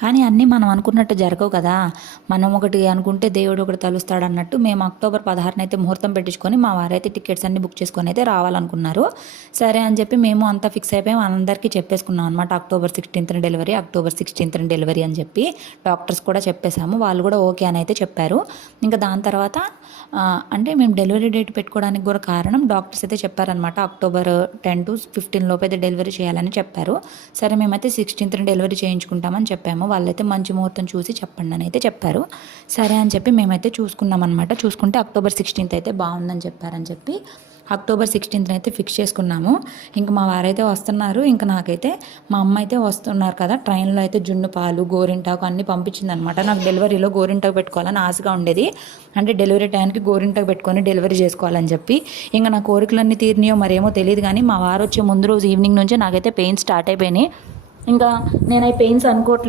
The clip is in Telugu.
కానీ అన్నీ మనం అనుకున్నట్టు జరగవు కదా. మనం ఒకటి అనుకుంటే దేవుడు ఒకటి తలుస్తాడు అన్నట్టు మేము అక్టోబర్ పదహారున అయితే ముహూర్తం పెట్టించుకొని మా వారైతే టికెట్స్ అన్ని బుక్ చేసుకొని అయితే రావాలనుకున్నారు. సరే అని చెప్పి మేము అంతా ఫిక్స్ అయిపోయాం. అందరికీ చెప్పేసుకున్నాం అనమాట అక్టోబర్ సిక్స్టీన్త్న డెలివరీ అక్టోబర్ సిక్స్టీన్త్న డెలివరీ అని చెప్పి డాక్టర్స్ కూడా చెప్పేశాము. వాళ్ళు కూడా ఓకే అని అయితే చెప్పారు. ఇంకా దాని తర్వాత అంటే మేము డెలివరీ డేట్ పెట్టుకోవడానికి కూడా కారణం డాక్టర్స్ అయితే చెప్పారనమాట అక్టోబర్ టెన్ టు ఫిఫ్టీన్ లోపు అయితే డెలివరీ చేయాలని చెప్పారు. సరే మేమైతే సిక్స్టీన్త్ డెలివరీ చేయించుకుంటామని చెప్పాము. వాళ్ళైతే మంచి ముహూర్తం చూసి చెప్పండి అని అయితే చెప్పారు. సరే అని చెప్పి మేమైతే చూసుకున్నాం అనమాట చూసుకుంటే అక్టోబర్ సిక్స్టీన్త్ అయితే బాగుందని చెప్పారని చెప్పి అక్టోబర్ సిక్స్టీన్త్ అయితే ఫిక్స్ చేసుకున్నాము. ఇంకా మా వారైతే వస్తున్నారు. ఇంకా నాకైతే మా అమ్మ అయితే వస్తున్నారు కదా ట్రైన్లో అయితే జున్ను పాలు గోరింటాకు అన్నీ పంపించింది అనమాట నాకు డెలివరీలో గోరింటాకు పెట్టుకోవాలని ఆశగా ఉండేది. అంటే డెలివరీ టైంకి గోరింటాకు పెట్టుకొని డెలివరీ చేసుకోవాలని చెప్పి ఇంకా నా కోరికలన్నీ తీరినాయో మరేమో తెలియదు కానీ మా వారు వచ్చే ముందు రోజు ఈవినింగ్ నుంచే నాకైతే పెయిన్ స్టార్ట్ అయిపోయినాయి. ఇంకా నేను అవి పెయిన్స్ అనుకోవట్లేదు.